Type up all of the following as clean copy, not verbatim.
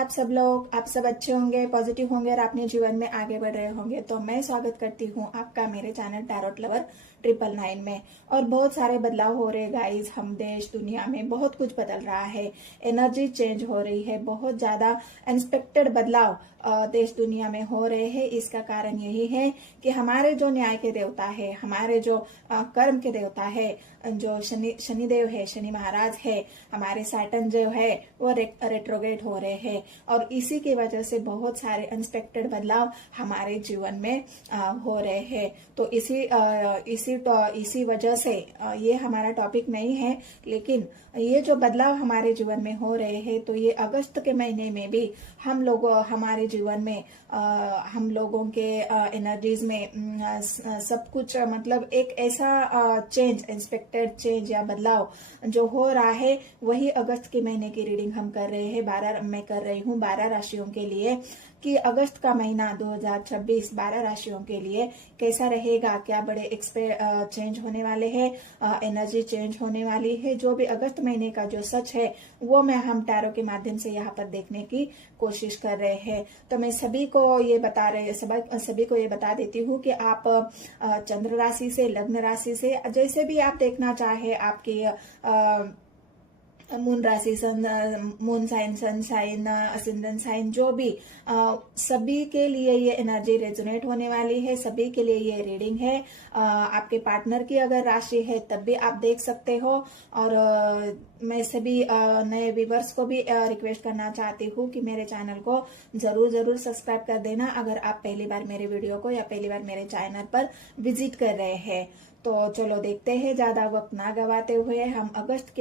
आप सब लोग, आप सब अच्छे होंगे, पॉजिटिव होंगे और अपने जीवन में आगे बढ़ रहे होंगे। तो मैं स्वागत करती हूँ आपका मेरे चैनल टैरोट लवर 999 में। और बहुत सारे बदलाव हो रहे गाइस, हम देश दुनिया में बहुत कुछ बदल रहा है, एनर्जी चेंज हो रही है, बहुत ज्यादा अनएक्सपेक्टेड बदलाव देश दुनिया में हो रहे हैं। इसका कारण यही है कि हमारे जो न्याय के देवता है, हमारे जो कर्म के देवता है, जो शनिदेव है, शनि महाराज है, हमारे सैटर्न जो है वो रेट्रोग्रेड हो रहे हैं। और इसी की वजह से बहुत सारे अनएक्सपेक्टेड बदलाव हमारे जीवन में हो रहे हैं। तो इसी वजह से ये हमारा टॉपिक नहीं है, लेकिन ये जो बदलाव हमारे जीवन में हो रहे हैं, तो ये अगस्त के महीने में भी हम लोग हमारे जीवन में हम लोगों के एनर्जीज में सब कुछ मतलब एक ऐसा चेंज, एक्सपेक्टेड चेंज या बदलाव जो हो रहा है, वही अगस्त के महीने की रीडिंग हम कर रहे हैं। मैं कर रही हूँ 12 राशियों के लिए कि अगस्त का महीना 2026 12 राशियों के लिए कैसा रहेगा, क्या बड़े चेंज होने वाले हैं, एनर्जी चेंज होने वाली है। जो भी अगस्त महीने का जो सच है वो मैं हम टैरो के माध्यम से यहाँ पर देखने की कोशिश कर रहे हैं। तो मैं सभी को ये बता देती हूँ कि आप चंद्र राशि से, लग्न राशि से, जैसे भी आप देखना चाहे, आपकी मून राशि, moon sign, sun sign, ascendant sign, जो भी सभी के लिए ये एनर्जी रेजोनेट होने वाली है, सभी के लिए ये रीडिंग है। आपके पार्टनर की अगर राशि है तब भी आप देख सकते हो। और मैं सभी नए व्यूवर्स को भी रिक्वेस्ट करना चाहती हूँ कि मेरे चैनल को जरूर सब्सक्राइब कर देना अगर आप पहली बार मेरे वीडियो को या पहली बार मेरे चैनल पर विजिट कर रहे हैं। तो चलो देखते हैं, ज्यादा वक्त ना गवाते हुए हम अगस्त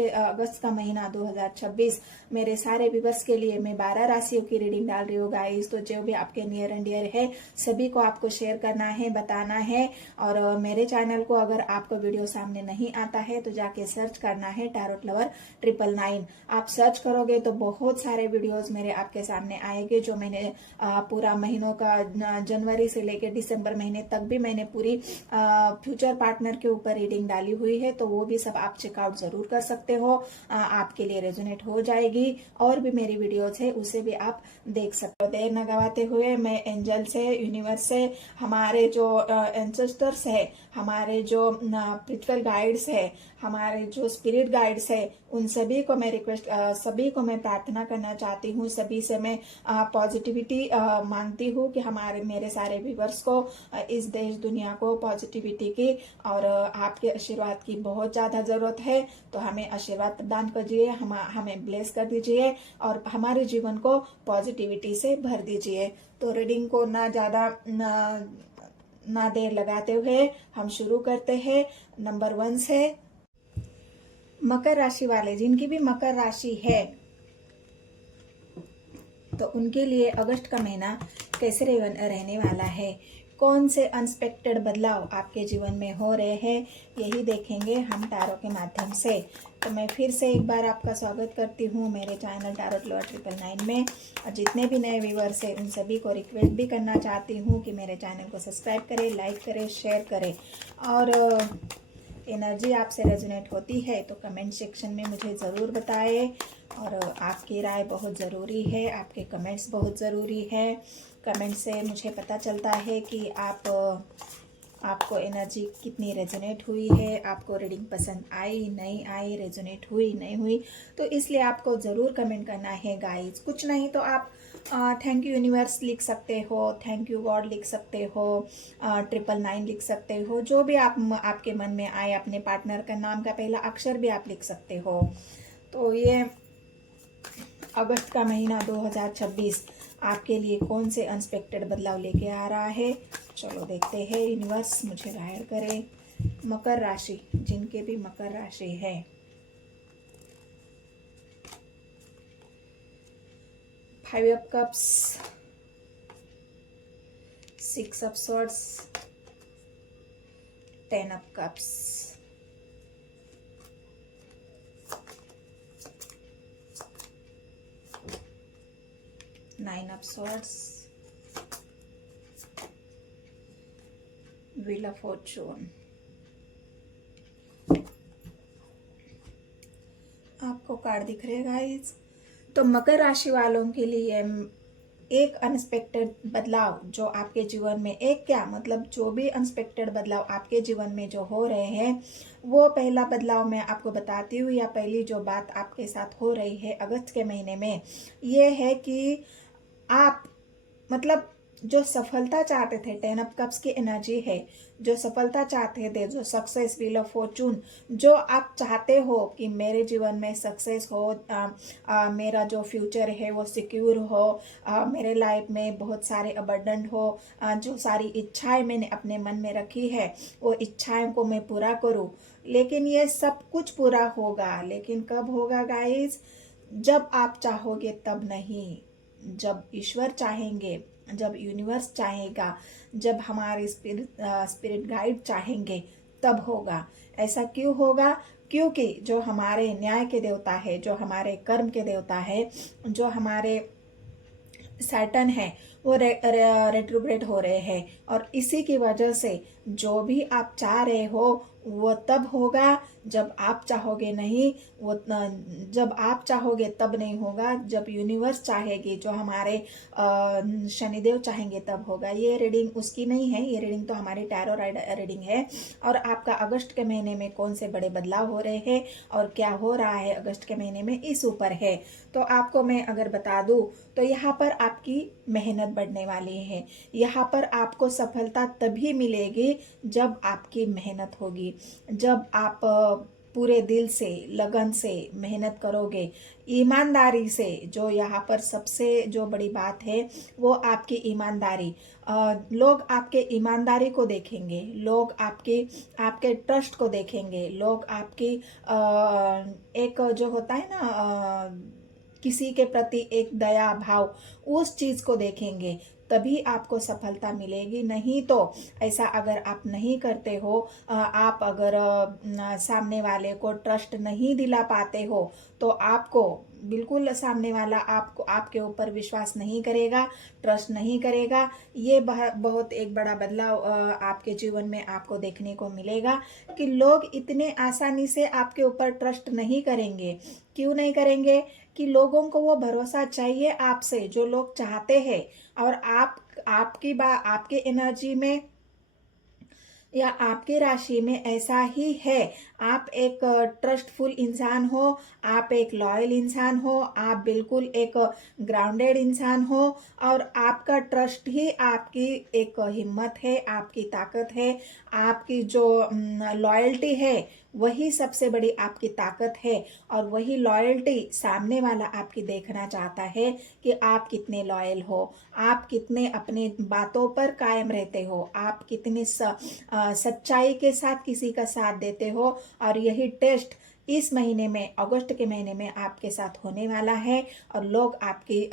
का महीना 2026 मेरे सारे व्यूवर्स के लिए मैं 12 राशियों की रीडिंग डाल रही हूँ गाइस। तो जो भी आपके नियर एंड डियर है सभी को आपको शेयर करना है, बताना है। और मेरे चैनल को अगर आपको वीडियो सामने नहीं आता है तो जाके सर्च करना है टैरोट लवर 999। आप सर्च करोगे तो बहुत सारे वीडियोस मेरे आपके सामने आएंगे, जो मैंने पूरा महीनों का जनवरी से लेकर दिसंबर महीने तक भी मैंने पूरी फ्यूचर पार्टनर के ऊपर रीडिंग डाली हुई है। तो वो भी सब आप चेकआउट जरूर कर सकते हो, आपके लिए रेजोनेट हो जाएगी। और भी मेरी वीडियोस है उसे भी आप देख सकते हो। देर न गवाते हुए मैं एंजल से, यूनिवर्स से, हमारे जो एंसेस्टर्स है, हमारे जो स्पिरिचुअल गाइड्स है, हमारे जो स्पिरिट गाइड्स है, उन सभी को मैं सभी को मैं प्रार्थना करना चाहती हूँ। सभी से मैं पॉजिटिविटी मांगती हूँ कि मेरे सारे व्यूवर्स को, इस देश दुनिया को पॉजिटिविटी की और आपके आशीर्वाद की बहुत ज्यादा जरूरत है। तो हमें आशीर्वाद प्रदान कीजिए, हमें ब्लेस कर दीजिए और हमारे जीवन को पॉजिटिविटी से भर दीजिए। तो रीडिंग को ना देर लगाते हुए हम शुरू करते हैं। नंबर 1 से मकर राशि वाले, जिनकी भी मकर राशि है तो उनके लिए अगस्त का महीना कैसे रहने वाला है, कौन से अनएक्सपेक्टेड बदलाव आपके जीवन में हो रहे हैं, यही देखेंगे हम टैरो के माध्यम से। तो मैं फिर से एक बार आपका स्वागत करती हूँ मेरे चैनल टैरोट लवर 999 में। और जितने भी नए व्यूवर्स हैं उन सभी को रिक्वेस्ट भी करना चाहती हूँ कि मेरे चैनल को सब्सक्राइब करें, लाइक करें, शेयर करें। और एनर्जी आपसे रेजोनेट होती है तो कमेंट सेक्शन में मुझे ज़रूर बताएं। और आपकी राय बहुत ज़रूरी है, आपके कमेंट्स बहुत ज़रूरी है। कमेंट से मुझे पता चलता है कि आपको एनर्जी कितनी रेजोनेट हुई है, आपको रीडिंग पसंद आई नहीं आई, रेजोनेट हुई नहीं हुई। तो इसलिए आपको ज़रूर कमेंट करना है गाइज। कुछ नहीं तो आप थैंक यू यूनिवर्स लिख सकते हो, थैंक यू गॉड लिख सकते हो, 999 लिख सकते हो, जो भी आपके मन में आए। अपने पार्टनर का नाम का पहला अक्षर भी आप लिख सकते हो। तो ये अगस्त का महीना 2026 आपके लिए कौन से अनएक्सपेक्टेड बदलाव लेके आ रहा है, चलो देखते हैं। यूनिवर्स मुझे गाइड करे। मकर राशि, जिनके भी मकर राशि है, five of cups, 6 of swords, 10 of cups, 9 of swords, wheel of Fortune. आपको कार्ड दिख रहे हैं गाइस, तो मकर राशि वालों के लिए एक अनएक्सपेक्टेड बदलाव जो आपके जीवन में, एक क्या मतलब जो भी अनएक्सपेक्टेड बदलाव आपके जीवन में जो हो रहे हैं, वो पहला बदलाव मैं आपको बताती हूँ, या पहली जो बात आपके साथ हो रही है अगस्त के महीने में, ये है कि आप मतलब जो सफलता चाहते थे, 10 ऑफ कप्स की एनर्जी है, जो सफलता चाहते थे, जो सक्सेस, व्हील ऑफ फॉर्चून, जो आप चाहते हो कि मेरे जीवन में सक्सेस हो, मेरा जो फ्यूचर है वो सिक्योर हो, मेरे लाइफ में बहुत सारे अबंडेंट हो, जो सारी इच्छाएं मैंने अपने मन में रखी है वो इच्छाएं को मैं पूरा करूं। लेकिन ये सब कुछ पूरा होगा, लेकिन कब होगा गाइस? जब आप चाहोगे तब नहीं, जब ईश्वर चाहेंगे, जब यूनिवर्स चाहेगा, जब हमारे स्पिरिट गाइड चाहेंगे, तब होगा। ऐसा क्यों होगा? क्योंकि जो हमारे न्याय के देवता है, जो हमारे कर्म के देवता है, जो हमारे सैटर्न है, वो रेट्रोग्रेड हो रहे हैं, और इसी की वजह से जो भी आप चाह रहे हो वो तब होगा जब आप चाहोगे नहीं, वो जब आप चाहोगे तब नहीं होगा, जब यूनिवर्स चाहेगी, जो हमारे शनिदेव चाहेंगे तब होगा। ये रीडिंग उसकी नहीं है, ये रीडिंग तो हमारी टैरो रीडिंग है। और आपका अगस्त के महीने में कौन से बड़े बदलाव हो रहे हैं और क्या हो रहा है अगस्त के महीने में, इस ऊपर है। तो आपको मैं अगर बता दूं तो यहाँ पर आपकी मेहनत बढ़ने वाली है, यहाँ पर आपको सफलता तभी मिलेगी जब आपकी मेहनत होगी, जब आप पूरे दिल से, लगन से मेहनत करोगे, ईमानदारी से। जो यहाँ पर सबसे जो बड़ी बात है वो आपकी ईमानदारी। लोग आपके ईमानदारी को देखेंगे, लोग आपके ट्रस्ट को देखेंगे, लोग आपकी एक जो होता है ना किसी के प्रति एक दया भाव, उस चीज को देखेंगे, तभी आपको सफलता मिलेगी। नहीं तो ऐसा अगर आप नहीं करते हो, आप अगर सामने वाले को ट्रस्ट नहीं दिला पाते हो, तो आपको बिल्कुल सामने वाला आपको आपके ऊपर विश्वास नहीं करेगा, ट्रस्ट नहीं करेगा। ये बहुत एक बड़ा बदलाव आपके जीवन में आपको देखने को मिलेगा कि लोग इतने आसानी से आपके ऊपर ट्रस्ट नहीं करेंगे। क्यों नहीं करेंगे? कि लोगों को वो भरोसा चाहिए आपसे, जो लोग चाहते हैं। और आपके एनर्जी में या आपकी राशि में ऐसा ही है। आप एक ट्रस्टफुल इंसान हो, आप एक लॉयल इंसान हो, आप बिल्कुल एक ग्राउंडेड इंसान हो, और आपका ट्रस्ट ही आपकी एक हिम्मत है, आपकी ताकत है। आपकी जो लॉयल्टी है वही सबसे बड़ी आपकी ताकत है, और वही लॉयल्टी सामने वाला आपकी देखना चाहता है कि आप कितने लॉयल हो, आप कितने अपने बातों पर कायम रहते हो, आप कितनी सच्चाई के साथ किसी का साथ देते हो। और यही टेस्ट इस महीने में, अगस्त के महीने में आपके साथ होने वाला है। और लोग आपकी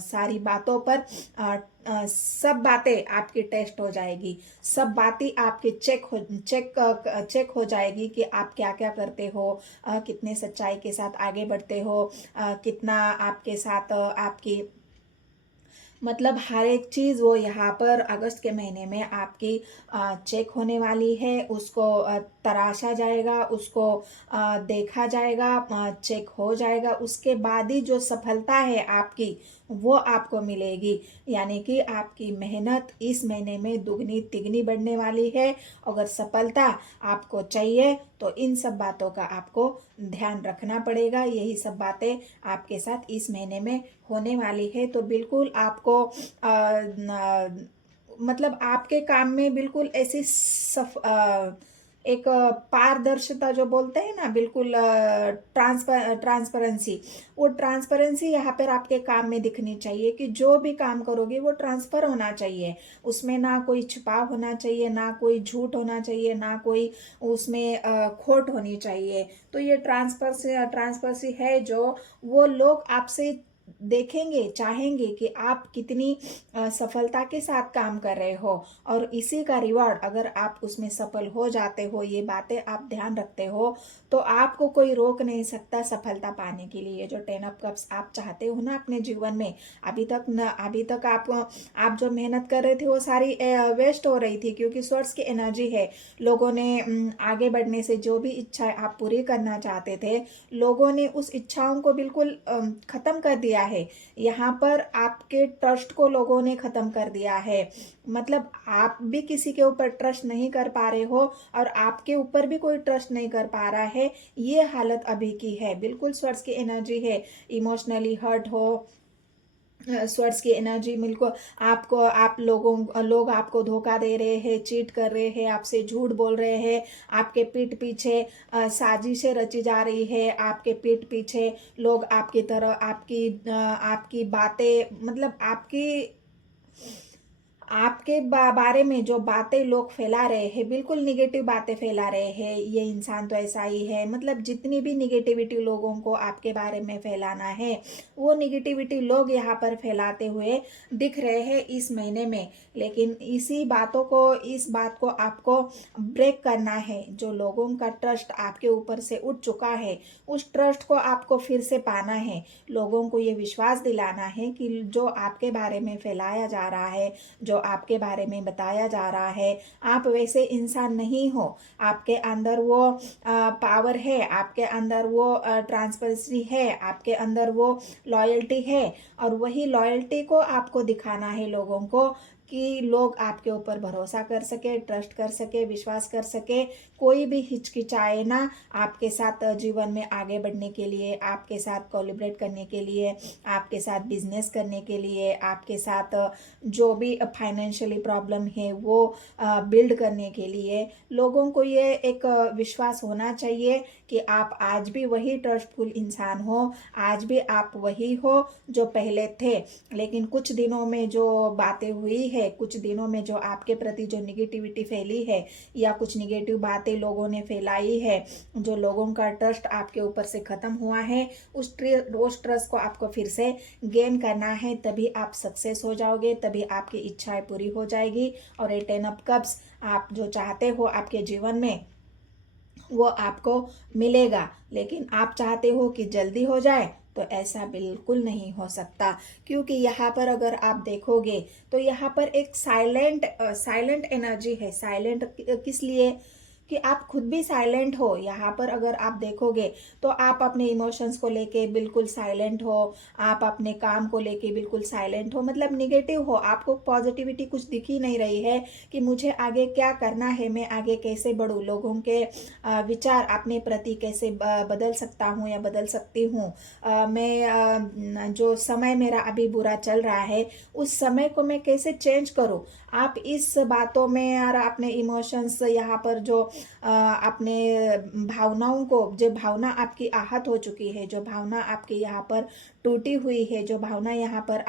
सारी बातों पर सब बातें आपकी टेस्ट हो जाएगी, सब बातें आपकी चेक हो जाएगी कि आप क्या क्या करते हो, कितने सच्चाई के साथ आगे बढ़ते हो, कितना आपके साथ आपकी मतलब हर एक चीज़ वो यहाँ पर अगस्त के महीने में आपकी चेक होने वाली है। उसको तराशा जाएगा, उसको देखा जाएगा, चेक हो जाएगा। उसके बाद ही जो सफलता है आपकी वो आपको मिलेगी। यानी कि आपकी मेहनत इस महीने में दुगनी तिगनी बढ़ने वाली है। अगर सफलता आपको चाहिए तो इन सब बातों का आपको ध्यान रखना पड़ेगा। यही सब बातें आपके साथ इस महीने में होने वाली है। तो बिल्कुल आपको मतलब आपके काम में बिल्कुल ऐसी एक पारदर्शिता जो बोलते हैं ना, बिल्कुल ट्रांसपेरेंसी, वो ट्रांसपेरेंसी यहाँ पर आपके काम में दिखनी चाहिए कि जो भी काम करोगे वो ट्रांसफर होना चाहिए। उसमें ना कोई छुपाव होना चाहिए, ना कोई झूठ होना चाहिए, ना कोई उसमें खोट होनी चाहिए। तो ये ट्रांसपेरेंसी है जो वो लोग आपसे देखेंगे, चाहेंगे कि आप कितनी सफलता के साथ काम कर रहे हो, और इसी का रिवॉर्ड अगर आप उसमें सफल हो जाते हो, ये बातें आप ध्यान रखते हो, तो आपको कोई रोक नहीं सकता सफलता पाने के लिए। जो 10 ऑफ कप्स आप चाहते हो ना अपने जीवन में, अभी तक आप जो मेहनत कर रहे थे वो सारी वेस्ट हो रही थी, क्योंकि सोर्स की एनर्जी है। लोगों ने आगे बढ़ने से जो भी इच्छा आप पूरी करना चाहते थे, लोगों ने उस इच्छाओं को बिल्कुल खत्म कर दिया है। यहाँ पर आपके ट्रस्ट को लोगों ने खत्म कर दिया है। मतलब आप भी किसी के ऊपर ट्रस्ट नहीं कर पा रहे हो, और आपके ऊपर भी कोई ट्रस्ट नहीं कर पा रहा है, ये हालत अभी की है। बिल्कुल स्वर्स की एनर्जी है, इमोशनली हर्ट हो, स्वर्स की एनर्जी मिलको आप लोग आपको धोखा दे रहे हैं, चीट कर रहे हैं, आपसे झूठ बोल रहे हैं, आपके पीठ पीछे साजिशें रची जा रही है, आपके पीठ पीछे लोग आपकी तरह आपकी बातें, मतलब आपके बारे में जो बातें लोग फैला रहे हैं, बिल्कुल निगेटिव बातें फैला रहे हैं, ये इंसान तो ऐसा ही है, मतलब जितनी भी निगेटिविटी लोगों को आपके बारे में फैलाना है, वो निगेटिविटी लोग यहाँ पर फैलाते हुए दिख रहे हैं इस महीने में। लेकिन इस बात को आपको ब्रेक करना है। जो लोगों का ट्रस्ट आपके ऊपर से उठ चुका है, उस ट्रस्ट को आपको फिर से पाना है। लोगों को ये विश्वास दिलाना है कि जो आपके बारे में फैलाया जा रहा है, जो आपके बारे में बताया जा रहा है, आप वैसे इंसान नहीं हो। आपके अंदर वो पावर है, आपके अंदर वो ट्रांसपेरेंसी है, आपके अंदर वो लॉयल्टी है, और वही लॉयल्टी को आपको दिखाना है लोगों को, कि लोग आपके ऊपर भरोसा कर सके, ट्रस्ट कर सके, विश्वास कर सके। कोई भी हिचकिचाए ना आपके साथ जीवन में आगे बढ़ने के लिए, आपके साथ कोलैबोरेट करने के लिए, आपके साथ बिजनेस करने के लिए, आपके साथ जो भी फाइनेंशियली प्रॉब्लम है वो बिल्ड करने के लिए। लोगों को ये एक विश्वास होना चाहिए कि आप आज भी वही ट्रस्टफुल इंसान हो, आज भी आप वही हो जो पहले थे। लेकिन कुछ दिनों में जो बातें हुई है, कुछ दिनों में जो आपके प्रति जो निगेटिविटी फैली है, या कुछ निगेटिव बातें लोगों ने फैलाई है, जो लोगों का ट्रस्ट आपके ऊपर से खत्म हुआ है, उस ट्रस्ट को आपको फिर से गेन करना है। तभी आप सक्सेस हो जाओगे, तभी आपकी इच्छाएं पूरी हो जाएगी, और ये 10 ऑफ कप्स आप जो चाहते हो आपके जीवन में, वो आपको मिलेगा। लेकिन आप चाहते हो कि जल्दी हो जाए, तो ऐसा बिल्कुल नहीं हो सकता। क्योंकि यहाँ पर अगर आप देखोगे तो यहाँ पर एक साइलेंट एनर्जी है। साइलेंट किस लिए? कि आप खुद भी साइलेंट हो। यहाँ पर अगर आप देखोगे तो आप अपने इमोशंस को लेके बिल्कुल साइलेंट हो, आप अपने काम को लेके बिल्कुल साइलेंट हो, मतलब निगेटिव हो। आपको पॉजिटिविटी कुछ दिख ही नहीं रही है कि मुझे आगे क्या करना है, मैं आगे कैसे बढ़ूँ, लोगों के विचार अपने प्रति कैसे बदल सकता हूँ या बदल सकती हूँ। मैं जो समय मेरा अभी बुरा चल रहा है, उस समय को मैं कैसे चेंज करूँ। आप इस बातों में और अपने इमोशंस, यहाँ पर जो अपने भावनाओं को, जो भावना आपकी आहत हो चुकी है, जो भावना आपकी यहाँ पर टूटी हुई है, जो भावना यहाँ पर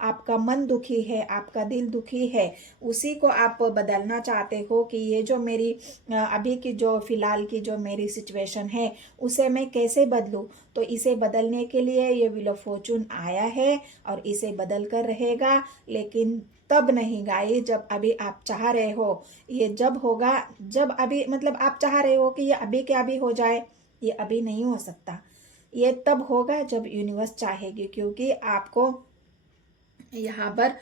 आपका मन दुखी है, आपका दिल दुखी है, उसी को आप बदलना चाहते हो कि ये जो मेरी अभी की जो फिलहाल की जो मेरी सिचुएशन है, उसे मैं कैसे बदलूं। तो इसे बदलने के लिए ये व्हील ऑफ फॉर्चून आया है, और इसे बदल कर रहेगा। लेकिन तब नहीं गाइस, जब अभी आप चाह रहे हो। ये जब होगा, जब अभी मतलब आप चाह रहे हो कि ये अभी के अभी हो जाए, ये अभी नहीं हो सकता। ये तब होगा जब यूनिवर्स चाहेगी, क्योंकि आपको यहाँ पर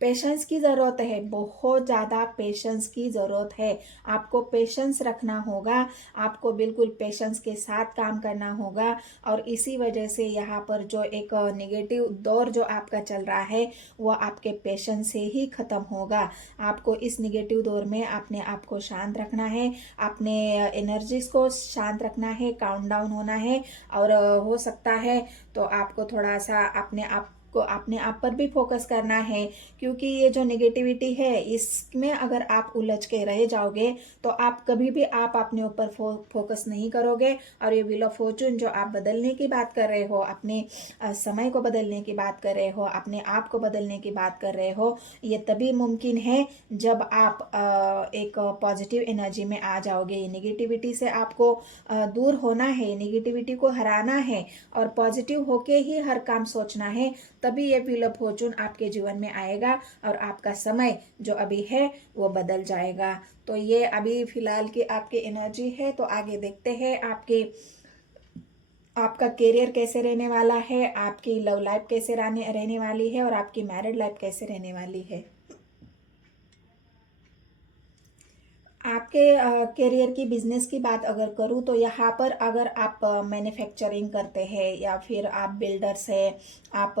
पेशेंस की ज़रूरत है, बहुत ज़्यादा पेशेंस की ज़रूरत है। आपको पेशेंस रखना होगा, आपको बिल्कुल पेशेंस के साथ काम करना होगा। और इसी वजह से यहाँ पर जो एक नेगेटिव दौर जो आपका चल रहा है, वो आपके पेशेंस से ही ख़त्म होगा। आपको इस नेगेटिव दौर में अपने आप को शांत रखना है, अपने एनर्जीज को शांत रखना है, काउंट डाउन होना है। और हो सकता है तो आपको थोड़ा सा अपने आप को अपने आप पर भी फोकस करना है, क्योंकि ये जो नेगेटिविटी है इसमें अगर आप उलझ के रह जाओगे तो आप कभी भी आप अपने ऊपर फोकस नहीं करोगे। और ये व्हील ऑफ फॉर्चून जो आप बदलने की बात कर रहे हो, अपने समय को बदलने की बात कर रहे हो, अपने आप को बदलने की बात कर रहे हो, ये तभी मुमकिन है जब आप एक पॉजिटिव एनर्जी में आ जाओगे। ये नेगेटिविटी से आपको दूर होना है, नेगेटिविटी को हराना है और पॉजिटिव होके ही हर काम सोचना है, तभी ये व्हील ऑफ फॉर्चून आपके जीवन में आएगा और आपका समय जो अभी है वो बदल जाएगा। तो ये अभी फिलहाल की आपकी एनर्जी है। तो आगे देखते हैं आपका करियर कैसे रहने वाला है, आपकी लव लाइफ कैसे रहने वाली है और आपकी मैरिड लाइफ कैसे रहने वाली है। आपके करियर की बिजनेस की बात अगर करूँ तो यहाँ पर अगर आप मैन्युफैक्चरिंग करते हैं या फिर आप बिल्डर्स है, आप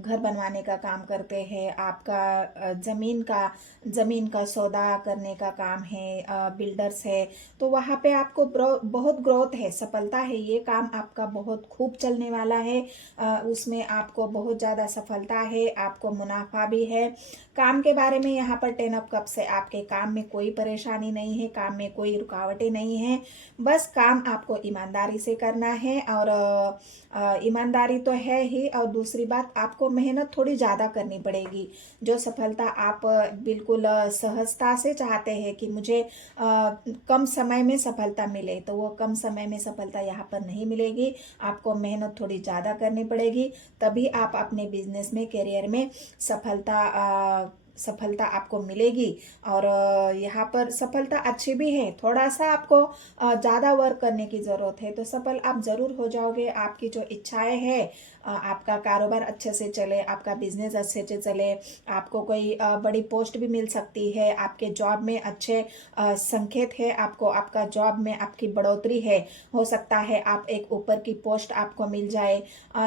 घर बनवाने का काम करते हैं, आपका ज़मीन का सौदा करने का काम है, बिल्डर्स है, तो वहाँ पे आपको बहुत ग्रोथ है, सफलता है। ये काम आपका बहुत खूब चलने वाला है, उसमें आपको बहुत ज़्यादा सफलता है, आपको मुनाफा भी है। काम के बारे में यहाँ पर 10 ऑफ कप्स है, आपके काम में कोई परेशानी नहीं है, काम में कोई रुकावटें नहीं है, बस काम आपको ईमानदारी से करना है। और ईमानदारी तो है ही, और दूसरी बात आपको मेहनत थोड़ी ज़्यादा करनी पड़ेगी। जो सफलता आप बिल्कुल सहजता से चाहते हैं कि मुझे कम समय में सफलता मिले, तो वो कम समय में सफलता यहाँ पर नहीं मिलेगी, आपको मेहनत थोड़ी ज़्यादा करनी पड़ेगी, तभी आप अपने बिजनेस में, करियर में सफलता आपको मिलेगी। और यहाँ पर सफलता अच्छी भी है, थोड़ा सा आपको ज़्यादा वर्क करने की ज़रूरत है, तो सफल आप ज़रूर हो जाओगे। आपकी जो इच्छाएं हैं, आपका कारोबार अच्छे से चले, आपका बिजनेस अच्छे से चले, आपको कोई बड़ी पोस्ट भी मिल सकती है, आपके जॉब में अच्छे संकेत है, आपको आपका जॉब में आपकी बढ़ोतरी है, हो सकता है आप एक ऊपर की पोस्ट आपको मिल जाए,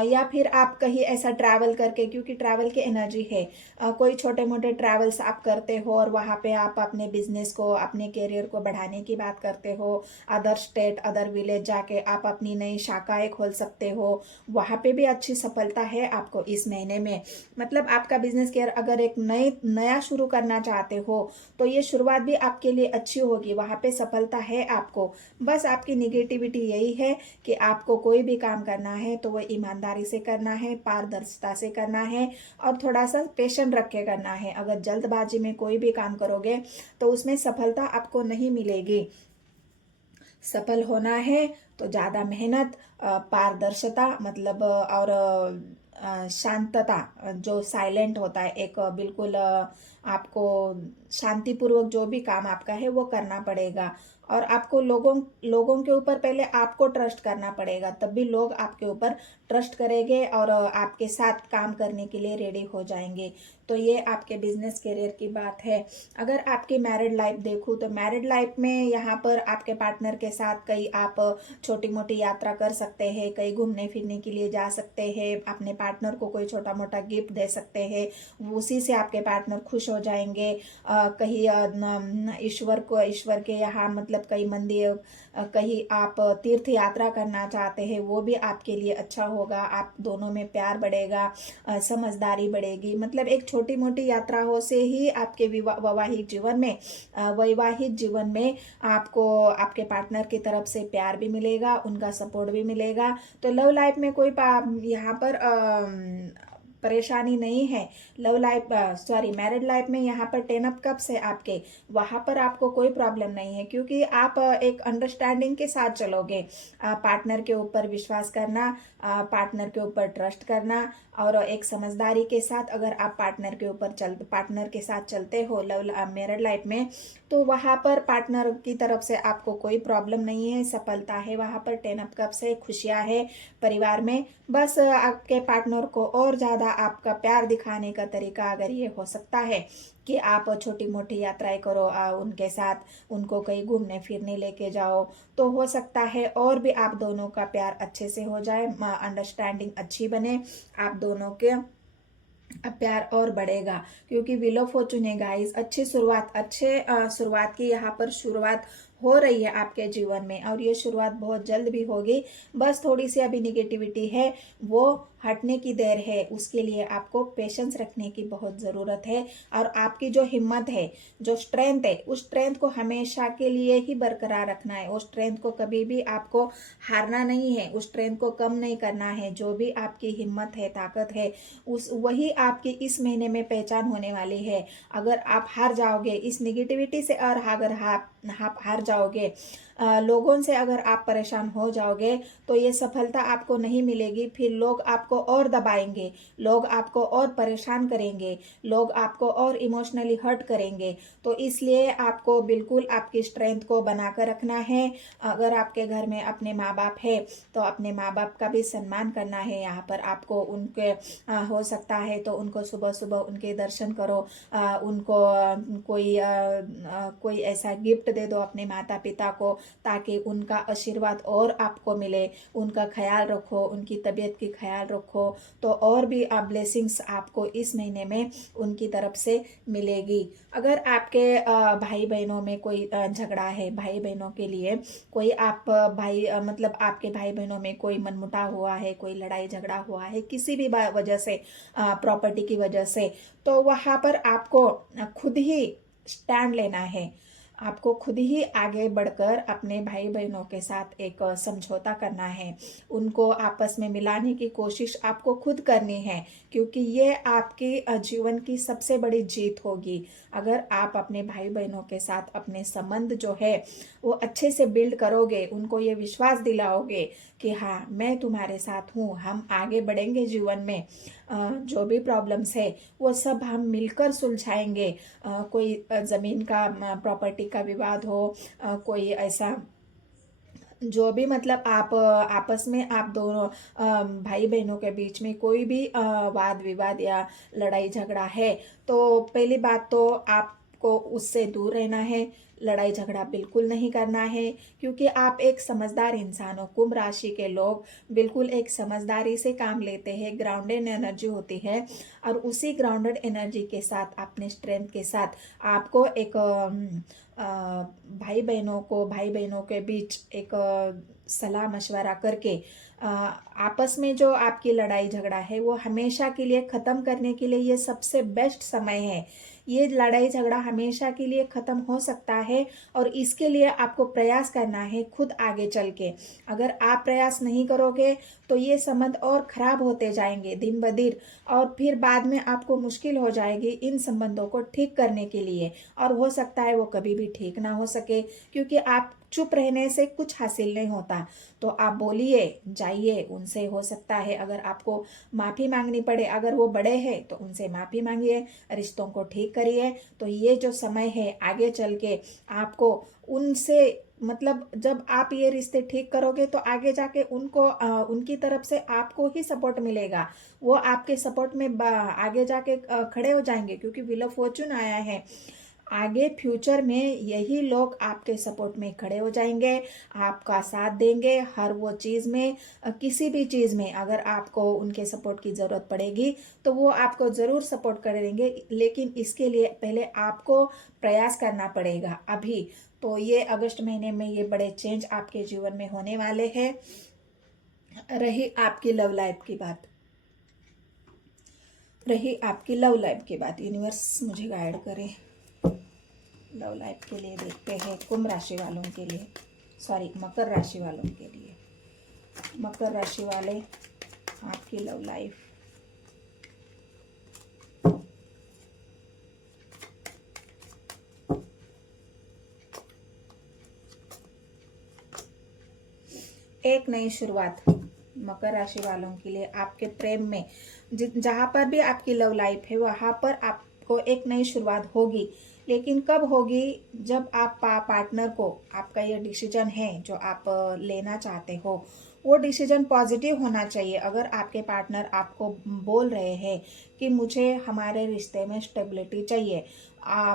या फिर आप कहीं ऐसा ट्रैवल करके, क्योंकि ट्रैवल की एनर्जी है, कोई छोटे मोटे ट्रैवल्स आप करते हो और वहाँ पे आप अपने बिजनेस को, अपने करियर को बढ़ाने की बात करते हो, अदर स्टेट, अदर विलेज जाके आप अपनी नई शाखाएं खोल सकते हो, वहाँ पे भी अच्छी सफलता है आपको इस महीने में। मतलब आपका बिजनेस करियर अगर एक नया शुरू करना चाहते हो तो ये शुरुआत भी आपके लिए अच्छी होगी, वहाँ पे सफलता है आपको। बस आपकी निगेटिविटी यही है कि आपको कोई भी काम करना है तो वो ईमानदारी से करना है, पारदर्शिता से करना है और थोड़ा सा पेशेंस रख के करना है। अगर जल्दबाजी में कोई भी काम करोगे तो उसमें सफलता आपको नहीं मिलेगी। सफल होना है तो ज़्यादा मेहनत, पारदर्शिता, मतलब और शांतता, जो साइलेंट होता है, एक बिल्कुल आपको शांतिपूर्वक जो भी काम आपका है वो करना पड़ेगा। और आपको लोगों के ऊपर पहले आपको ट्रस्ट करना पड़ेगा, तब भी लोग आपके ऊपर ट्रस्ट करेंगे और आपके साथ काम करने के लिए रेडी हो जाएंगे। तो ये आपके बिजनेस करियर की बात है। अगर आपकी मैरिड लाइफ देखूँ तो मैरिड लाइफ में यहाँ पर आपके पार्टनर के साथ कई आप छोटी मोटी यात्रा कर सकते हैं, कहीं घूमने फिरने के लिए जा सकते हैं, अपने पार्टनर को कोई छोटा मोटा गिफ्ट दे सकते हैं, उसी से आपके पार्टनर खुश हो जाएंगे। कहीं ईश्वर के यहाँ, मतलब कई मंदिर, कहीं आप तीर्थ यात्रा करना चाहते हैं, वो भी आपके लिए अच्छा होगा। आप दोनों में प्यार बढ़ेगा, समझदारी बढ़ेगी। मतलब एक छोटी मोटी यात्राओं से ही आपके वैवाहिक जीवन में आपको आपके पार्टनर की तरफ से प्यार भी मिलेगा, उनका सपोर्ट भी मिलेगा। तो लव लाइफ में कोई यहाँ पर परेशानी नहीं है। मैरिड लाइफ में यहाँ पर 10 ऑफ कप्स है आपके, वहाँ पर आपको कोई प्रॉब्लम नहीं है, क्योंकि आप एक अंडरस्टैंडिंग के साथ चलोगे। पार्टनर के ऊपर विश्वास करना, पार्टनर के ऊपर ट्रस्ट करना और एक समझदारी के साथ अगर आप पार्टनर के साथ चलते हो मैरिड लाइफ में, तो वहाँ पर पार्टनर की तरफ से आपको कोई प्रॉब्लम नहीं है, सफलता है, वहाँ पर 10 ऑफ कप्स है, खुशियाँ है परिवार में। बस आपके पार्टनर को और ज़्यादा आपका प्यार दिखाने का तरीका अगर ये हो सकता है कि आप छोटी मोटी यात्राएं करो उनके साथ, उनको कहीं घूमने फिरने लेके जाओ, तो हो सकता है और भी आप दोनों का प्यार अच्छे से हो जाए, अंडरस्टैंडिंग अच्छी बने, आप दोनों के प्यार और बढ़ेगा। क्योंकि व्हील ऑफ फॉर्चून है गाइस, अच्छी शुरुआत की यहाँ पर शुरुआत हो रही है आपके जीवन में, और ये शुरुआत बहुत जल्द भी होगी। बस थोड़ी सी अभी निगेटिविटी है, वो हटने की देर है। उसके लिए आपको पेशेंस रखने की बहुत ज़रूरत है, और आपकी जो हिम्मत है, जो स्ट्रेंथ है, उस स्ट्रेंथ को हमेशा के लिए ही बरकरार रखना है। उस स्ट्रेंथ को कभी भी आपको हारना नहीं है, उस स्ट्रेंथ को कम नहीं करना है। जो भी आपकी हिम्मत है, ताकत है, उस वही आपकी इस महीने में पहचान होने वाली है। अगर आप हार जाओगे इस निगेटिविटी से, और अगर आप हार जाओगे, लोगों से अगर आप परेशान हो जाओगे, तो ये सफलता आपको नहीं मिलेगी। फिर लोग आपको और दबाएंगे, लोग आपको और परेशान करेंगे, लोग आपको और इमोशनली हर्ट करेंगे। तो इसलिए आपको बिल्कुल आपकी स्ट्रेंथ को बनाकर रखना है। अगर आपके घर में अपने माँ बाप है, तो अपने माँ बाप का भी सम्मान करना है। यहाँ पर आपको उनके हो सकता है तो उनको सुबह सुबह उनके दर्शन करो, उनको कोई ऐसा गिफ्ट दे दो अपने माता पिता को, ताकि उनका आशीर्वाद और आपको मिले। उनका ख्याल रखो, उनकी तबीयत की ख्याल रखो, तो और भी आप ब्लेसिंग्स आपको इस महीने में उनकी तरफ से मिलेगी। अगर आपके भाई बहनों में कोई झगड़ा है, भाई बहनों के लिए कोई आप मतलब आपके भाई बहनों में कोई मनमुटाव हुआ है, कोई लड़ाई झगड़ा हुआ है किसी भी वजह से, प्रॉपर्टी की वजह से, तो वहां पर आपको खुद ही स्टैंड लेना है। आपको खुद ही आगे बढ़कर अपने भाई बहनों के साथ एक समझौता करना है। उनको आपस में मिलाने की कोशिश आपको खुद करनी है, क्योंकि ये आपकी जीवन की सबसे बड़ी जीत होगी। अगर आप अपने भाई बहनों के साथ अपने संबंध जो है वो अच्छे से बिल्ड करोगे, उनको ये विश्वास दिलाओगे कि हाँ, मैं तुम्हारे साथ हूँ, हम आगे बढ़ेंगे जीवन में, जो भी प्रॉब्लम्स है वो सब हम मिलकर सुलझाएंगे। कोई ज़मीन का, प्रॉपर्टी का विवाद हो, कोई ऐसा जो भी, मतलब आप आपस में आप दोनों भाई बहनों के बीच में कोई भी वाद विवाद या लड़ाई झगड़ा है, तो पहली बात तो आपको उससे दूर रहना है। लड़ाई झगड़ा बिल्कुल नहीं करना है, क्योंकि आप एक समझदार इंसान हो। कुंभ राशि के लोग बिल्कुल एक समझदारी से काम लेते हैं, ग्राउंडेड एनर्जी होती है, और उसी ग्राउंडेड एनर्जी के साथ, अपने स्ट्रेंथ के साथ आपको एक भाई बहनों के बीच एक सलाह मशवरा करके आपस में जो आपकी लड़ाई झगड़ा है वो हमेशा के लिए ख़त्म करने के लिए ये सबसे बेस्ट समय है। ये लड़ाई झगड़ा हमेशा के लिए ख़त्म हो सकता है, और इसके लिए आपको प्रयास करना है खुद आगे चल के। अगर आप प्रयास नहीं करोगे तो ये संबंध और ख़राब होते जाएंगे दिन ब दिन, और फिर बाद में आपको मुश्किल हो जाएगी इन संबंधों को ठीक करने के लिए, और हो सकता है वो कभी भी ठीक ना हो सके, क्योंकि आप चुप रहने से कुछ हासिल नहीं होता। तो आप बोलिए, जाइए उनसे, हो सकता है अगर आपको माफ़ी मांगनी पड़े, अगर वो बड़े हैं तो उनसे माफ़ी मांगिए, रिश्तों को ठीक करिए। तो ये जो समय है आगे चल के आपको उनसे, मतलब जब आप ये रिश्ते ठीक करोगे तो आगे जाके उनको उनकी तरफ से आपको ही सपोर्ट मिलेगा। वो आपके सपोर्ट में आगे जाके खड़े हो जाएंगे, क्योंकि व्हील ऑफ फॉर्चून आया है। आगे फ्यूचर में यही लोग आपके सपोर्ट में खड़े हो जाएंगे, आपका साथ देंगे हर वो चीज़ में, किसी भी चीज़ में अगर आपको उनके सपोर्ट की ज़रूरत पड़ेगी तो वो आपको ज़रूर सपोर्ट करेंगे। लेकिन इसके लिए पहले आपको प्रयास करना पड़ेगा अभी। तो ये अगस्त महीने में ये बड़े चेंज आपके जीवन में होने वाले हैं। रही आपकी लव लाइफ की बात, यूनिवर्स मुझे गाइड करे। लव लाइफ के लिए देखते हैं कुंभ राशि वालों के लिए, सॉरी मकर राशि वालों के लिए। मकर राशि वाले, आपकी लव लाइफ। एक नई शुरुआत मकर राशि वालों के लिए आपके प्रेम में, जहां पर भी आपकी लव लाइफ है वहां पर आपको एक नई शुरुआत होगी। लेकिन कब होगी? जब आप पार्टनर को, आपका ये डिसीजन है जो आप लेना चाहते हो, वो डिसीजन पॉजिटिव होना चाहिए। अगर आपके पार्टनर आपको बोल रहे हैं कि मुझे हमारे रिश्ते में स्टेबिलिटी चाहिए,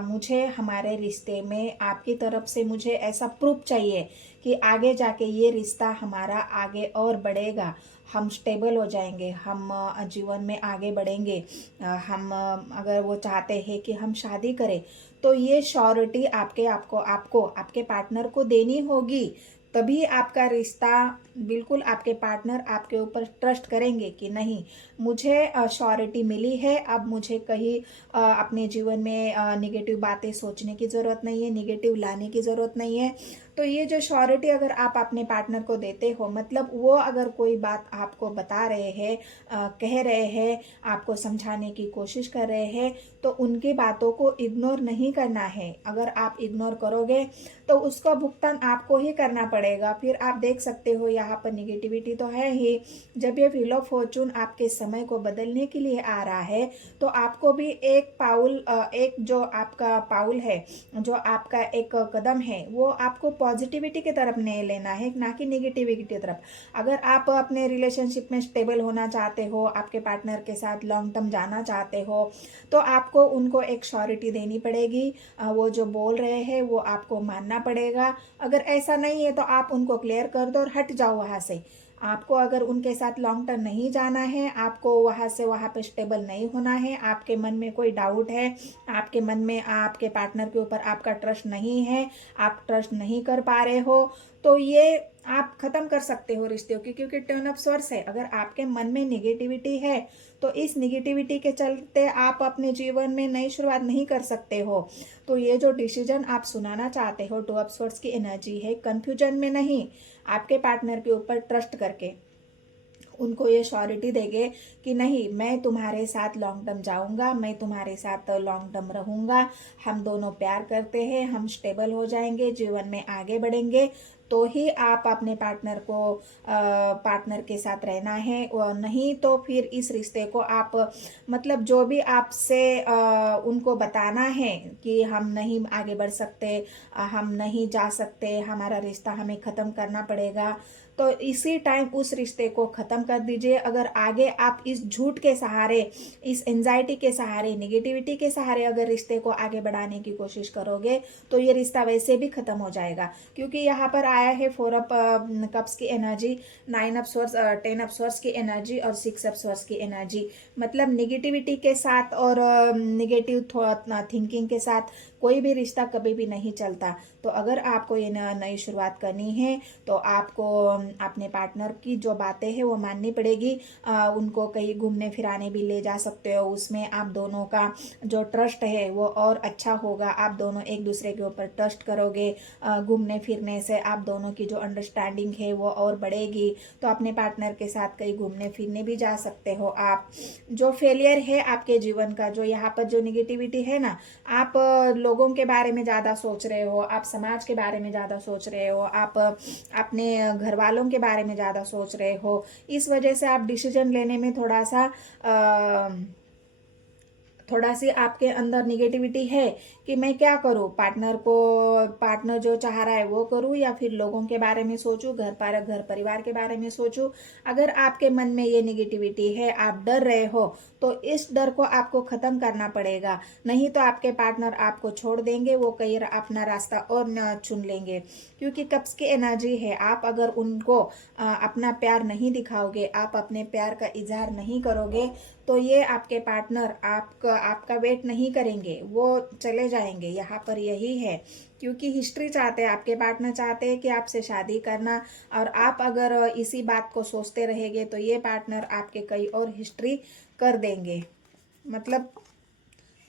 मुझे हमारे रिश्ते में आपकी तरफ से मुझे ऐसा प्रूफ चाहिए कि आगे जाके ये रिश्ता हमारा आगे और बढ़ेगा, हम स्टेबल हो जाएंगे, हम जीवन में आगे बढ़ेंगे, हम अगर वो चाहते हैं कि हम शादी करें, तो ये श्योरिटी आपको आपके पार्टनर को देनी होगी। तभी आपका रिश्ता, बिल्कुल आपके पार्टनर आपके ऊपर ट्रस्ट करेंगे कि नहीं, मुझे श्योरिटी मिली है, अब मुझे कहीं अपने जीवन में निगेटिव बातें सोचने की ज़रूरत नहीं है, निगेटिव लाने की ज़रूरत नहीं है। तो ये जो श्योरिटी अगर आप अपने पार्टनर को देते हो, मतलब वो अगर कोई बात आपको बता रहे हैं, कह रहे हैं, आपको समझाने की कोशिश कर रहे हैं, तो उनकी बातों को इग्नोर नहीं करना है। अगर आप इग्नोर करोगे तो उसका भुगतान आपको ही करना पड़ेगा। फिर आप देख सकते हो यहाँ पर निगेटिविटी तो है ही। जब ये व्हील ऑफ फॉर्चून आपके समय को बदलने के लिए आ रहा है, तो आपको भी एक जो आपका पाउल है, जो आपका एक कदम है, वो आपको पॉजिटिविटी की तरफ नहीं लेना है, ना कि निगेटिविटी की तरफ। अगर आप अपने रिलेशनशिप में स्टेबल होना चाहते हो, आपके पार्टनर के साथ लॉन्ग टर्म जाना चाहते हो, तो आपको उनको एक श्योरिटी देनी पड़ेगी। वो जो बोल रहे हैं वो आपको मानना पड़ेगा। अगर ऐसा नहीं है तो आप उनको क्लियर कर दो और हट जाओ वहाँ से। आपको अगर उनके साथ लॉन्ग टर्म नहीं जाना है, आपको वहाँ से वहाँ पे स्टेबल नहीं होना है, आपके मन में कोई डाउट है, आपके मन में आपके पार्टनर के ऊपर आपका ट्रस्ट नहीं है, आप ट्रस्ट नहीं कर पा रहे हो, तो ये आप खत्म कर सकते हो रिश्ते की, क्योंकि टर्न ऑफ सोर्स है। अगर आपके मन में निगेटिविटी है, तो इस निगेटिविटी के चलते आप अपने जीवन में नई शुरुआत नहीं कर सकते हो। तो ये जो डिसीजन आप सुनाना चाहते हो, टू ऑफ सोर्स की एनर्जी है, कंफ्यूजन में नहीं, आपके पार्टनर के ऊपर ट्रस्ट करके उनको ये श्योरिटी देंगे कि नहीं, मैं तुम्हारे साथ लॉन्ग टर्म जाऊंगा, मैं तुम्हारे साथ लॉन्ग टर्म रहूंगा, हम दोनों प्यार करते हैं, हम स्टेबल हो जाएंगे, जीवन में आगे बढ़ेंगे, तो ही आप अपने पार्टनर के साथ रहना है। और नहीं तो फिर इस रिश्ते को आप, मतलब जो भी आपसे उनको बताना है कि हम नहीं आगे बढ़ सकते, हम नहीं जा सकते, हमारा रिश्ता हमें ख़त्म करना पड़ेगा, तो इसी टाइम उस रिश्ते को ख़त्म कर दीजिए। अगर आगे आप इस झूठ के सहारे, इस एंजाइटी के सहारे, निगेटिविटी के सहारे अगर रिश्ते को आगे बढ़ाने की कोशिश करोगे, तो ये रिश्ता वैसे भी ख़त्म हो जाएगा। क्योंकि यहाँ पर आया है 4 ऑफ कप्स की energy, 9 of source, 10 of source की एनर्जी और 6 ऑफ सोर्स की एनर्जी। मतलब निगेटिविटी के साथ और निगेटिव थिंकिंग के साथ कोई भी रिश्ता कभी भी नहीं चलता। तो अगर आपको ये नई शुरुआत करनी है, तो आपको अपने पार्टनर की जो बातें हैं वो माननी पड़ेगी। उनको कहीं घूमने फिराने भी ले जा सकते हो, उसमें आप दोनों का जो ट्रस्ट है वो और अच्छा होगा, आप दोनों एक दूसरे के ऊपर ट्रस्ट करोगे। घूमने फिरने से आप दोनों की जो अंडरस्टैंडिंग है वो और बढ़ेगी। तो अपने पार्टनर के साथ कहीं घूमने फिरने भी जा सकते हो आप। जो फेलियर है आपके जीवन का, जो यहाँ पर जो निगेटिविटी है ना, आप लोगों के बारे में ज़्यादा सोच रहे हो, आप समाज के बारे में ज़्यादा सोच रहे हो, आप अपने घर वालों के बारे में ज़्यादा सोच रहे हो, इस वजह से आप डिसीजन लेने में थोड़ा सी आपके अंदर निगेटिविटी है कि मैं क्या करूं, पार्टनर जो चाह रहा है वो करूं, या फिर लोगों के बारे में सोचूं, घर परिवार के बारे में सोचूं। अगर आपके मन में ये निगेटिविटी है, आप डर रहे हो, तो इस डर को आपको खत्म करना पड़ेगा। नहीं तो आपके पार्टनर आपको छोड़ देंगे, वो कहीं अपना रास्ता और न चुन लेंगे। क्योंकि कप्स की एनर्जी है, आप अगर उनको अपना प्यार नहीं दिखाओगे, आप अपने प्यार का इजहार नहीं करोगे, तो ये आपके पार्टनर आपका वेट नहीं करेंगे, वो चले जाएंगे। यहाँ पर यही है, क्योंकि हिस्ट्री चाहते हैं, आपके पार्टनर चाहते हैं कि आपसे शादी करना, और आप अगर इसी बात को सोचते रहेंगे, तो ये पार्टनर आपके कई और हिस्ट्री कर देंगे। मतलब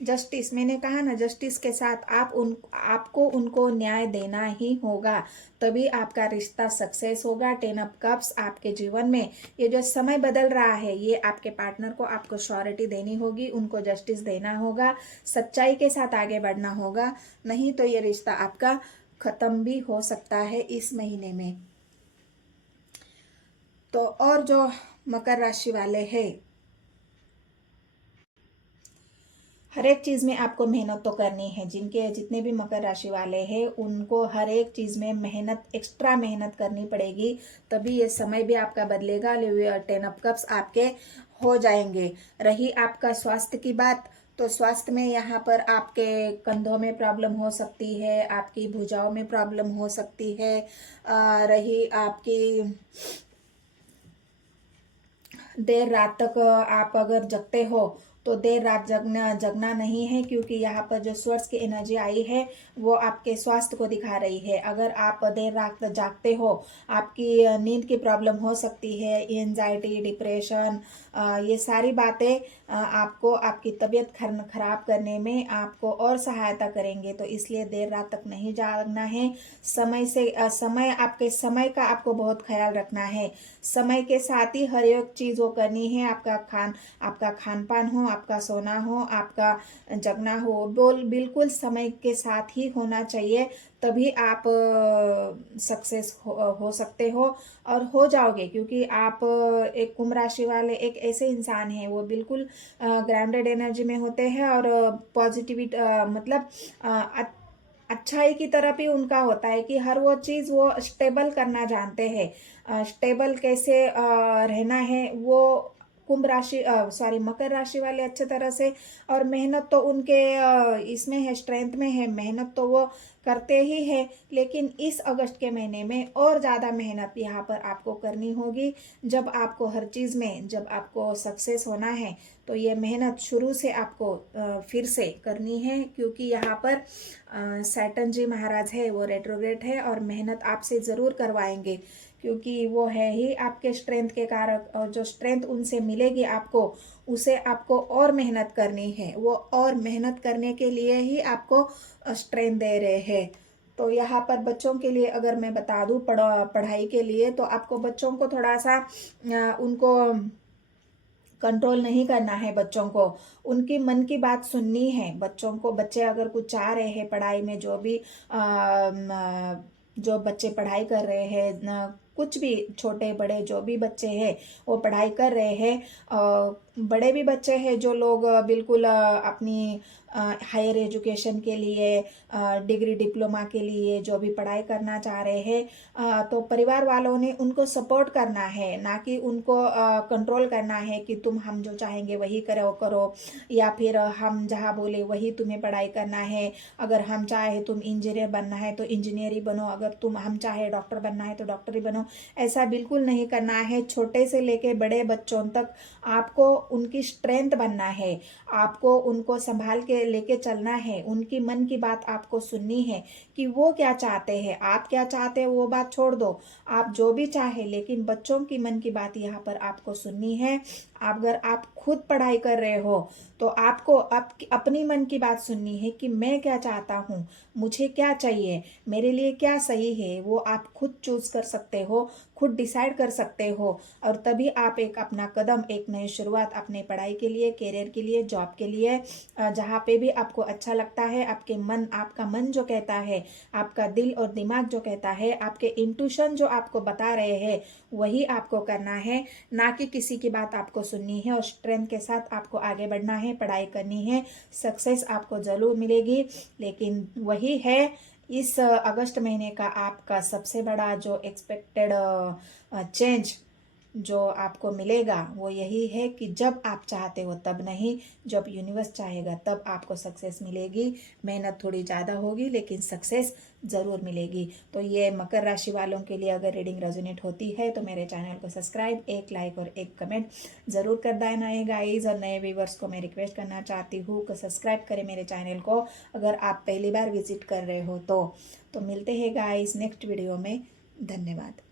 जस्टिस, मैंने कहा ना, जस्टिस के साथ आपको उनको न्याय देना ही होगा, तभी आपका रिश्ता सक्सेस होगा। 10 ऑफ कप्स आपके जीवन में ये जो समय बदल रहा है, ये आपके पार्टनर को आपको श्योरिटी देनी होगी, उनको जस्टिस देना होगा, सच्चाई के साथ आगे बढ़ना होगा। नहीं तो ये रिश्ता आपका खत्म भी हो सकता है इस महीने में। तो और जो मकर राशि वाले हैं, हर एक चीज़ में आपको मेहनत तो करनी है। जितने भी मकर राशि वाले हैं, उनको हर एक चीज़ में एक्स्ट्रा मेहनत करनी पड़ेगी, तभी ये समय भी आपका बदलेगा। 10 ऑफ कप्स आपके हो जाएंगे। रही आपका स्वास्थ्य की बात, तो स्वास्थ्य में यहाँ पर आपके कंधों में प्रॉब्लम हो सकती है, आपकी भुजाओं में प्रॉब्लम हो सकती है। रही आपकी देर रात तक आप अगर जगते हो तो देर रात जगना नहीं है, क्योंकि यहाँ पर जो सोर्स की एनर्जी आई है वो आपके स्वास्थ्य को दिखा रही है। अगर आप देर रात जागते हो, आपकी नींद की प्रॉब्लम हो सकती है, एंजाइटी, डिप्रेशन, ये सारी बातें आपको आपकी तबीयत खराब करने में आपको और सहायता करेंगे। तो इसलिए देर रात तक नहीं जागना है। समय का आपको बहुत ख्याल रखना है। समय के साथ ही हर एक चीज वो करनी है। आपका खान पान हो, आपका सोना हो, आपका जगना हो, बिल्कुल समय के साथ ही होना चाहिए। तभी आप सक्सेस हो सकते हो और हो जाओगे, क्योंकि आप एक कुंभ राशि वाले एक ऐसे इंसान हैं, वो बिल्कुल ग्राउंडेड एनर्जी में होते हैं और पॉजिटिविटी मतलब अच्छाई की तरफ ही उनका होता है कि हर वो चीज़ वो स्टेबल करना जानते हैं। स्टेबल कैसे रहना है वो कुंभ राशि सॉरी मकर राशि वाले अच्छे तरह से, और मेहनत तो उनके इसमें है, स्ट्रेंथ में है, मेहनत तो वो करते ही है। लेकिन इस अगस्त के महीने में और ज़्यादा मेहनत यहाँ पर आपको करनी होगी। जब आपको हर चीज़ में जब आपको सक्सेस होना है तो ये मेहनत शुरू से आपको फिर से करनी है, क्योंकि यहाँ पर सैटर्न जी महाराज है, वो रेट्रोग्रेड है और मेहनत आपसे ज़रूर करवाएंगे, क्योंकि वो है ही आपके स्ट्रेंथ के कारक। और जो स्ट्रेंथ उनसे मिलेगी आपको, उसे आपको और मेहनत करनी है। वो और मेहनत करने के लिए ही आपको स्ट्रेंथ दे रहे हैं। तो यहाँ पर बच्चों के लिए अगर मैं बता दूं पढ़ाई के लिए, तो आपको बच्चों को थोड़ा सा उनको कंट्रोल नहीं करना है। बच्चों को उनकी मन की बात सुननी है। बच्चों को, बच्चे अगर कुछ चाह रहे हैं पढ़ाई में, जो बच्चे पढ़ाई कर रहे हैं, कुछ भी छोटे बड़े जो भी बच्चे हैं वो पढ़ाई कर रहे हैं, बड़े भी बच्चे हैं जो लोग बिल्कुल अपनी हायर एजुकेशन के लिए, डिग्री डिप्लोमा के लिए जो भी पढ़ाई करना चाह रहे हैं, तो परिवार वालों ने उनको सपोर्ट करना है, ना कि उनको कंट्रोल करना है कि तुम हम जो चाहेंगे वही करो, या फिर हम जहाँ बोले वही तुम्हें पढ़ाई करना है। अगर हम चाहे तुम इंजीनियर बनना है तो इंजीनियर ही बनो, अगर हम चाहे डॉक्टर बनना है तो डॉक्टर ही बनो। ऐसा बिल्कुल नहीं करना है। छोटे से लेके बड़े बच्चों तक आपको उनकी स्ट्रेंथ बनना है। आपको उनको संभाल के लेके चलना है। उनकी मन की बात आपको सुननी है कि वो क्या चाहते हैं, आप क्या चाहते हैं वो बात छोड़ दो, आप जो भी चाहे, लेकिन बच्चों की मन की बात यहाँ पर आपको सुननी है। अगर आप खुद पढ़ाई कर रहे हो तो आपको अपनी मन की बात सुननी है कि मैं क्या चाहता हूँ, मुझे क्या चाहिए, मेरे लिए क्या सही है, वो आप खुद चूज कर सकते हो, खुद डिसाइड कर सकते हो। और तभी आप एक अपना कदम, एक नई शुरुआत अपने पढ़ाई के लिए, करियर के लिए, जॉब के लिए, जहाँ पे भी आपको अच्छा लगता है, आपका मन जो कहता है, आपका दिल और दिमाग जो कहता है, आपके इंट्यूशन जो आपको बता रहे हैं, वही आपको करना है, ना कि किसी की बात आपको सुननी है। और स्ट्रेंथ के साथ आपको आगे बढ़ना है, पढ़ाई करनी है। सक्सेस आपको जरूर मिलेगी, लेकिन वही है इस अगस्त महीने का आपका सबसे बड़ा जो एक्सपेक्टेड चेंज जो आपको मिलेगा वो यही है कि जब आप चाहते हो तब नहीं, जब यूनिवर्स चाहेगा तब आपको सक्सेस मिलेगी। मेहनत थोड़ी ज़्यादा होगी लेकिन सक्सेस ज़रूर मिलेगी। तो ये मकर राशि वालों के लिए अगर रीडिंग रेजोनेट होती है तो मेरे चैनल को सब्सक्राइब, एक लाइक और एक कमेंट ज़रूर कर देना है गाइज। और नए व्यूवर्स को मैं रिक्वेस्ट करना चाहती हूँ कि सब्सक्राइब करें मेरे चैनल को अगर आप पहली बार विजिट कर रहे हो तो मिलते हैं गाइज नेक्स्ट वीडियो में। धन्यवाद।